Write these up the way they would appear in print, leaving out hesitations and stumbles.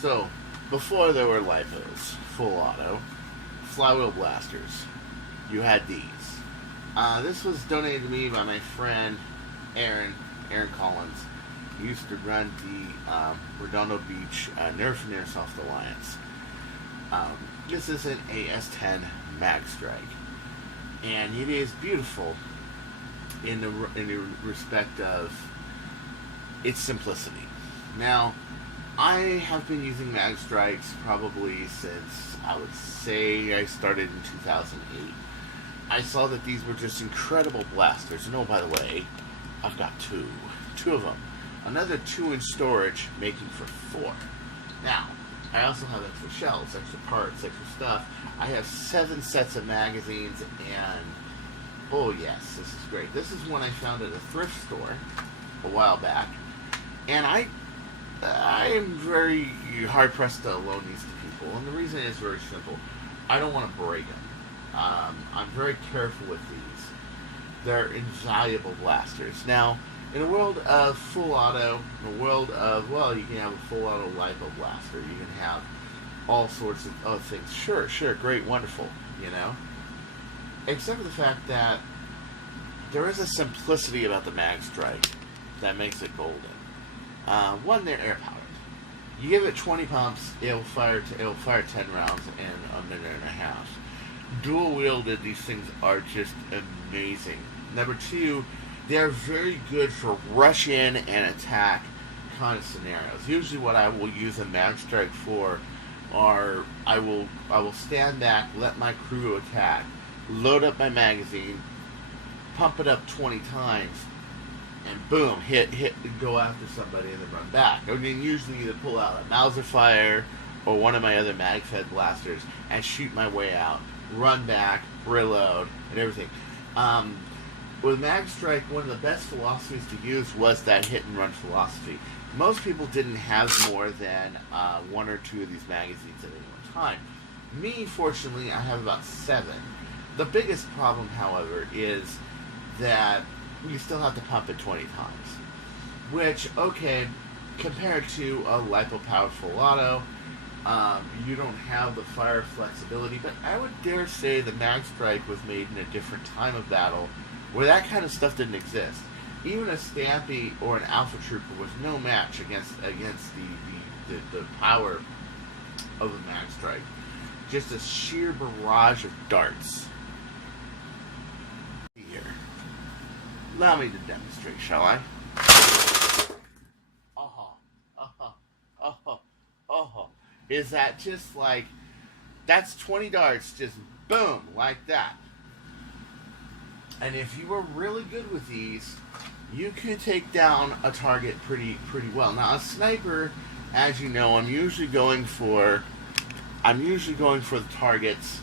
So, before there were LiPos, full auto, flywheel blasters, you had these. This was donated to me by my friend Aaron Collins. He used to run the Redondo Beach Nerf Airsoft Alliance. This is an AS-10 Magstrike, and it is beautiful in the respect of its simplicity. Now, I have been using Magstrikes probably since, I would say, I started in 2008. I saw that these were just incredible blasters. And oh, by the way, I've got two of them. Another 2 in storage, making for 4. Now, I also have extra shells, extra parts, extra stuff. I have 7 sets of magazines, and oh yes, this is great. This is one I found at a thrift store a while back, and I am very hard pressed to loan these to people, and the reason is very simple. I don't want to break them. I'm very careful with these. They're invaluable blasters. Now, in a world of full auto, in a world of, well, you can have a full auto LiPo blaster, you can have all sorts of other things. Sure, great, wonderful, you know? Except for the fact that there is a simplicity about the Magstrike that makes it golden. One, they're air powered. You give it 20 pumps, it'll fire 10 rounds in a minute and a half. Dual wielded, these things are just amazing. Number 2, they're very good for rush in and attack kind of scenarios. Usually what I will use a Magstrike for are, I will stand back, let my crew attack, load up my magazine, pump it up 20 times, and boom, hit, go after somebody and then run back. I mean, usually either pull out a Mauser fire or one of my other mag-fed blasters and shoot my way out, run back, reload, and everything. With Magstrike, one of the best philosophies to use was that hit-and-run philosophy. Most people didn't have more than 1 or 2 of these magazines at any one time. Me, fortunately, I have about 7. The biggest problem, however, is that you still have to pump it 20 times. Which, okay, compared to a LiPo-powered full auto, you don't have the fire flexibility, but I would dare say the Magstrike was made in a different time of battle, where that kind of stuff didn't exist. Even a Stampy or an Alpha Trooper was no match against the power of a Magstrike. Just a sheer barrage of darts. Here. Allow me to demonstrate, shall I? Is that just like, that's 20 darts, just boom, like that. And if you were really good with these, you could take down a target pretty well. Now, a sniper, as you know, I'm usually going for the targets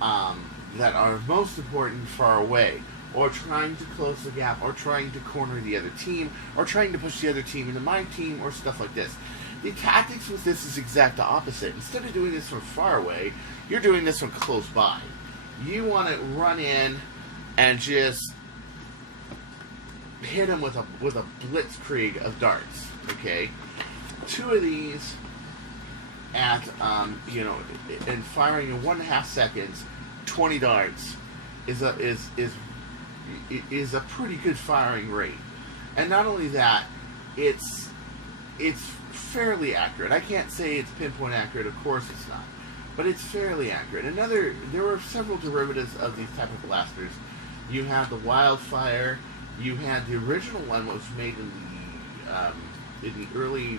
that are most important far away, or trying to close the gap, or trying to corner the other team, or trying to push the other team into my team, or stuff like this. The tactics with this is exact opposite. Instead of doing this from far away, you're doing this from close by. You want to run in and just hit them with a blitzkrieg of darts. Okay, 2 of these at and firing in 1.5 seconds, 20 darts is a pretty good firing rate. And not only that, it's fairly accurate. I can't say it's pinpoint accurate, of course it's not, but it's fairly accurate. There were several derivatives of these type of blasters. You had the Wildfire, you had the original one, which was made in the early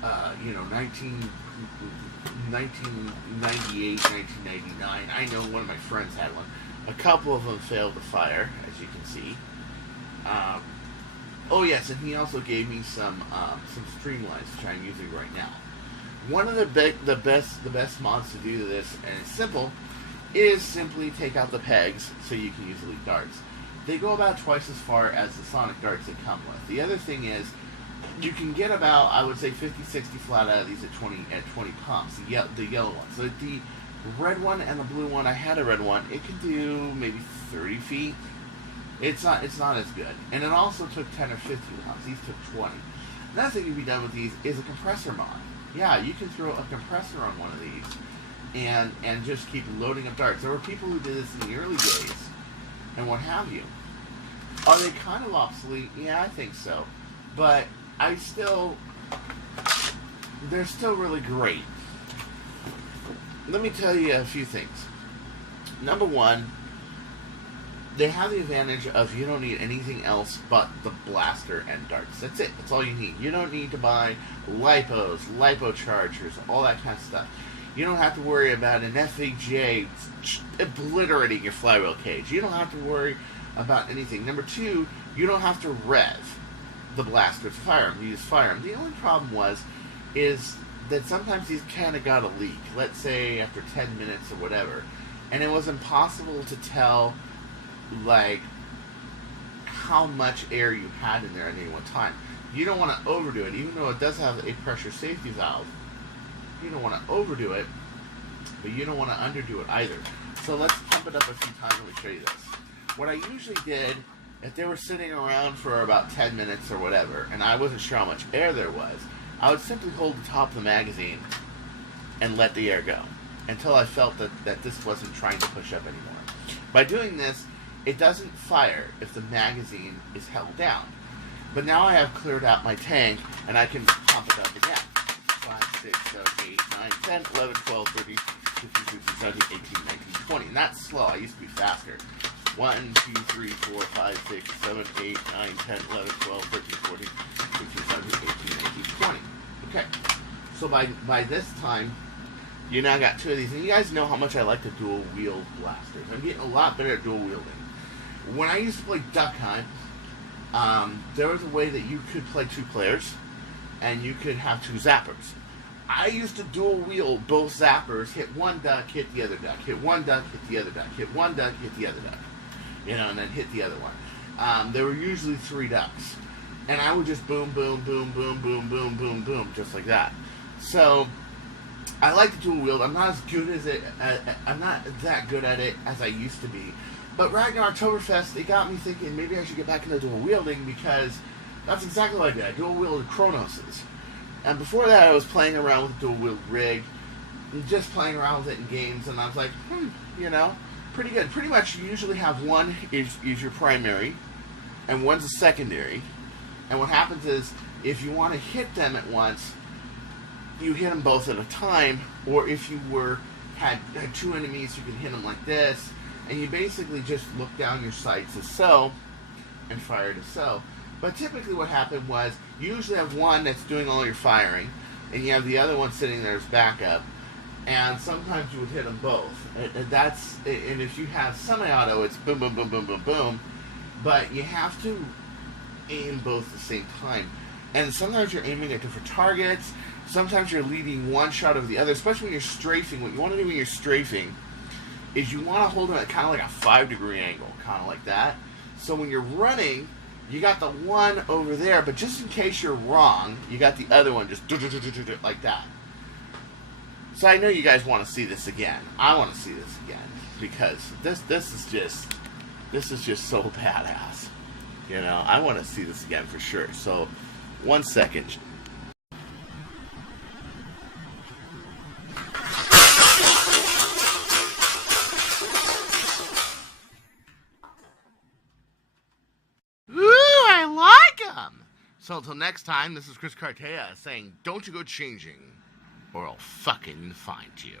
1998, 1999. I know one of my friends had one. A couple of them failed to fire, as you can see. Oh yes, and he also gave me some streamlines, which I'm using right now. One of the best mods to do this, and it's simple, is simply take out the pegs so you can use elite darts. They go about twice as far as the sonic darts they come with. The other thing is, you can get about, I would say, 50-60 flat out of these at 20 pumps. The yellow one. So the red one and the blue one, I had a red one. It could do maybe 30 feet. It's not as good. And it also took 10 or 15 pumps. These took 20. Another thing you can be done with these is a compressor mod. Yeah, you can throw a compressor on one of these and just keep loading up darts. There were people who did this in the early days and what have you. Are they kind of obsolete? Yeah, I think so. But they're still really great. Let me tell you a few things. Number one, they have the advantage of you don't need anything else but the blaster and darts. That's it. That's all you need. You don't need to buy lipos, lipo chargers, all that kind of stuff. You don't have to worry about an FHA obliterating your flywheel cage. You don't have to worry about anything. Number two, you don't have to rev the blaster to fire them. You use fire them. The only problem is that sometimes these kind of got a leak. Let's say after 10 minutes or whatever. And it was impossible to tell, like, how much air you had in there at any one time. You don't want to overdo it, even though it does have a pressure safety valve. You don't want to overdo it, but you don't want to underdo it either. So let's pump it up a few times. Let me show you this. What I usually did, if they were sitting around for about 10 minutes or whatever, and I wasn't sure how much air there was, I would simply hold the top of the magazine and let the air go until I felt that this wasn't trying to push up anymore. By doing this, it doesn't fire if the magazine is held down. But now I have cleared out my tank, and I can pump it up again. 5, 6, 7, 8, 9, 10, 11, 12, 13, 15, 16, 17, 18, 19, 20. And that's slow. I used to be faster. 1, 2, 3, 4, 5, 6, 7, 8, 9, 10, 11, 12, 13, 14, 15, 17, 18, 19, 20. Okay. So by this time, you now got two of these. And you guys know how much I like the dual wheel blasters. I'm getting a lot better at dual wielding. When I used to play Duck Hunt, there was a way that you could play 2 players, and you could have 2 zappers. I used to dual wield both zappers, hit one duck, hit the other duck, hit one duck, hit the other duck, hit one duck, hit the other duck, and then hit the other one. There were usually 3 ducks, and I would just boom, boom, boom, boom, boom, boom, boom, boom, just like that. So I like the dual wield. I'm not as good as it. I'm not that good at it as I used to be. But Ragnar Oktoberfest, it got me thinking maybe I should get back into dual wielding, because that's exactly what I did. I dual wielded Chronoses. And before that, I was playing around with the dual wield rig, and just playing around with it in games, and I was like, pretty good. Pretty much you usually have one is your primary, and one's a secondary. And what happens is, if you want to hit them at once, you hit them both at a time, or if you had 2 enemies, you can hit them like this. And you basically just look down your sights as so, and fire as so. But typically what happened was, you usually have one that's doing all your firing, and you have the other one sitting there as backup, and sometimes you would hit them both. And if you have semi-auto, it's boom, boom, boom, boom, boom, boom, but you have to aim both at the same time. And sometimes you're aiming at different targets, sometimes you're leading one shot over the other, especially when you're strafing. What you want to do when you're strafing is you want to hold them at kind of like a 5-degree angle, kind of like that. So when you're running, you got the one over there, but just in case you're wrong, you got the other one just like that. So I know you guys want to see this again. I want to see this again, because this is just so badass. I want to see this again for sure. So, 1 second. So until next time, this is Chris Cartaya saying, don't you go changing, or I'll fucking find you.